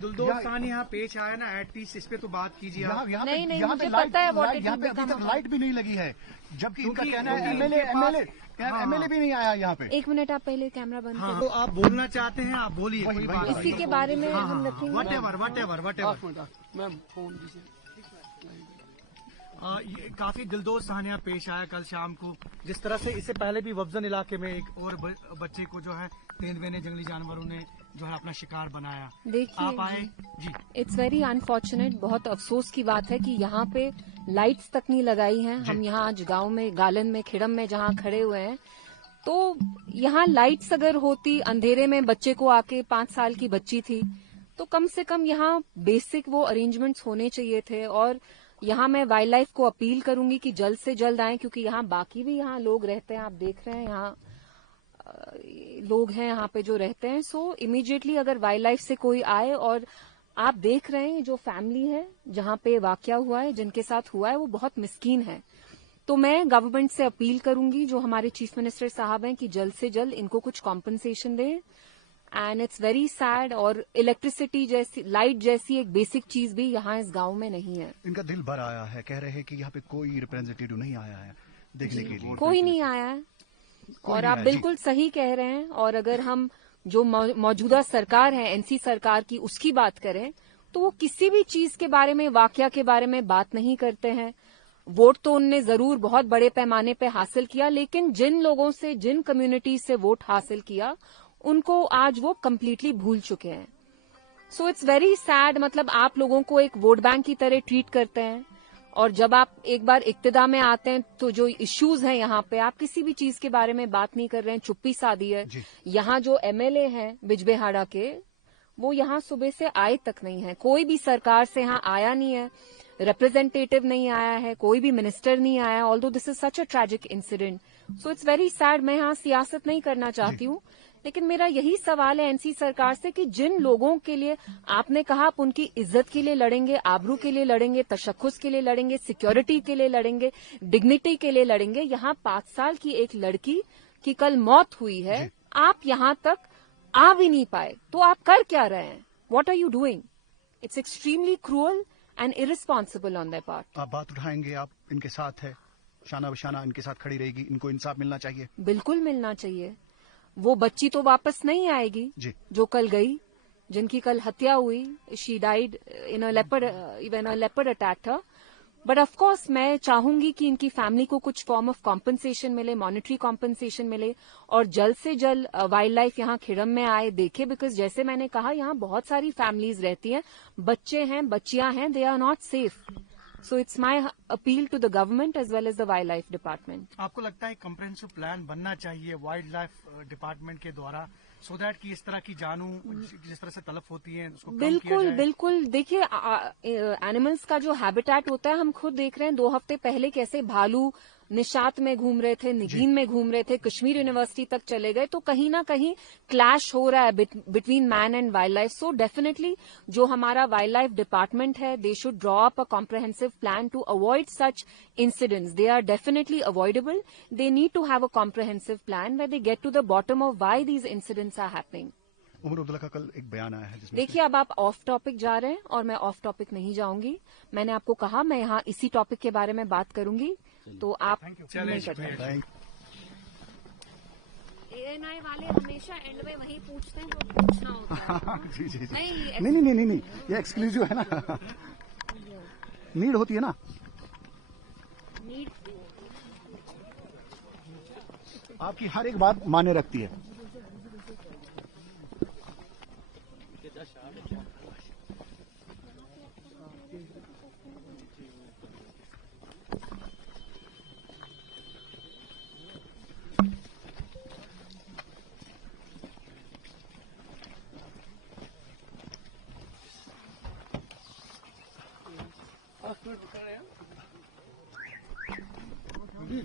दुल्दोस्तान यहाँ पेश आया ना, एटलीस्ट इस पे तो बात कीजिए आप। नहीं नहीं, मुझे पता है व्हाट इट यहाँ पे अभी तक लाइट भी नहीं लगी है, जबकि इनका कहना है एमएलए भी नहीं आया यहाँ पे। एक मिनट, आप पहले कैमरा बंद करो। तो आप बोलना चाहते हैं, आप बोलिए, कोई बात नहीं। इसी के बारे में हम रखेंगे। वट काफी दिलदोज सानिया पेश आया कल शाम को। जिस तरह से इससे पहले भी वफजन इलाके में एक और बच्चे को जो है तेंदुए ने, जंगली जानवरों ने जो है अपना शिकार बनाया। देखिए, आप आए जी। इट्स वेरी अनफॉर्चुनेट, बहुत अफसोस की बात है कि यहाँ पे लाइट्स तक नहीं लगाई हैं। हम यहाँ आज गांव में, गालन में, खिड़म में जहाँ खड़े हुए हैं, तो यहाँ लाइट्स अगर होती, अंधेरे में बच्चे को आके 5 साल की बच्ची थी, तो कम से कम यहाँ बेसिक वो अरेंजमेंट्स होने चाहिए थे। और यहाँ मैं वाइल्ड लाइफ को अपील करूंगी कि जल्द से जल्द आए, क्योंकि यहाँ बाकी भी यहाँ लोग रहते हैं, आप देख रहे हैं यहाँ लोग हैं यहाँ पे जो रहते हैं। सो इमीडिएटली अगर वाइल्ड लाइफ से कोई आए, और आप देख रहे हैं जो फैमिली है जहाँ पे वाकया हुआ है, जिनके साथ हुआ है, वो बहुत मिस्कीन है। तो मैं गवर्नमेंट से अपील करूंगी, जो हमारे चीफ मिनिस्टर साहब हैं, कि जल्द से जल्द इनको कुछ कॉम्पनसेशन दें। And it's very sad. और इलेक्ट्रिसिटी जैसी, लाइट जैसी एक बेसिक चीज भी यहाँ इस गांव में नहीं है। इनका दिल भर आया है, कह रहे हैं कि यहाँ पे कोई रिप्रेजेंटेटिव नहीं आया है देखने के लिए। कोई नहीं आया है, और आप बिल्कुल सही कह रहे हैं। और अगर हम जो मौजूदा सरकार है, एनसी सरकार की, उसकी बात करें, तो वो किसी भी चीज के बारे में, वाकया के बारे में बात नहीं करते हैं। वोट तो उनने जरूर बहुत बड़े पैमाने पे हासिल किया, लेकिन जिन लोगों से, जिन कम्युनिटी से वोट हासिल किया, उनको आज वो कम्प्लीटली भूल चुके हैं। So it's very sad. मतलब आप लोगों को एक वोट बैंक की तरह ट्रीट करते हैं, और जब आप एक बार इक्तिदा में आते हैं, तो जो इश्यूज हैं यहाँ पे, आप किसी भी चीज के बारे में बात नहीं कर रहे हैं, चुप्पी साधी है। यहाँ जो एमएलए हैं बिजबेहाड़ा के, वो यहाँ सुबह से आए तक नहीं है। कोई भी सरकार से यहाँ आया नहीं है, रिप्रेजेंटेटिव नहीं आया है, कोई भी मिनिस्टर नहीं आया। Although this is such a tragic incident, so it's very sad. मैं यहाँ सियासत नहीं करना चाहती हूँ, लेकिन मेरा यही सवाल है एनसी सरकार से कि जिन लोगों के लिए आपने कहा आप उनकी इज्जत के लिए लड़ेंगे, आबरू के लिए लड़ेंगे, तशख्खुस के लिए लड़ेंगे, सिक्योरिटी के लिए लड़ेंगे, डिग्निटी के लिए लड़ेंगे, यहाँ 5 साल की एक लड़की की कल मौत हुई है, आप यहाँ तक आ भी नहीं पाए, तो आप कर क्या रहे हैं? What are you doing? It's extremely cruel and irresponsible on their part. आप बात उठाएंगे, आप इनके साथ है, शाना बशाना इनके साथ खड़ी रहेगी, इनको इंसाफ मिलना चाहिए। बिल्कुल मिलना चाहिए। वो बच्ची तो वापस नहीं आएगी जो कल गई, जिनकी कल हत्या हुई। She died in a leopard attack था। बट ऑफ कोर्स मैं चाहूंगी कि इनकी फैमिली को कुछ फॉर्म ऑफ कॉम्पनसेशन मिले, मॉनेटरी कॉम्पनसेशन मिले, और जल्द से जल्द वाइल्ड लाइफ यहाँ खिड़म में आए, देखे। बिकॉज जैसे मैंने कहा, यहाँ बहुत सारी फैमिलीज रहती हैं, बच्चे हैं, बच्चियां हैं, they are not safe. So it's my appeal to the government as well as the wildlife department. आपको लगता है कम्प्रेहेंसिव प्लान बनना चाहिए वाइल्ड लाइफ डिपार्टमेंट के द्वारा, सो दैट कि इस तरह की जानू जिस तरह से तलफ होती है उसको बिल्कुल बिल्कुल। देखिए, एनिमल्स का जो हैबिटेट होता है, हम खुद देख रहे हैं 2 हफ्ते पहले कैसे भालू निशात में घूम रहे थे, निगीन में घूम रहे थे, कश्मीर यूनिवर्सिटी तक चले गए। तो कहीं ना कहीं क्लैश हो रहा है between man and wildlife. So definitely जो हमारा वाइल्ड लाइफ डिपार्टमेंट है, they should draw up a comprehensive plan to avoid such incidents. They are definitely avoidable. They need to have a comprehensive plan where they get to the bottom of why these incidents are happening. Omar Abdullah का कल एक बयान आया है, देखिए, अब आप of topic जा रहे हैं और मैं ऑफ टॉपिक नहीं जाऊंगी। मैंने आपको कहा मैं यहाँ इसी टॉपिक के बारे में बात करूंगी, तो आप नहीं करते। एएनआई वाले हमेशा एंड में वही पूछते हैं जो पूछना होता है। जी। नहीं, ये एक्सक्लूसिव है ना, नीड होती है ना, नीड आपकी हर एक बात मायने रखती है। हाँ,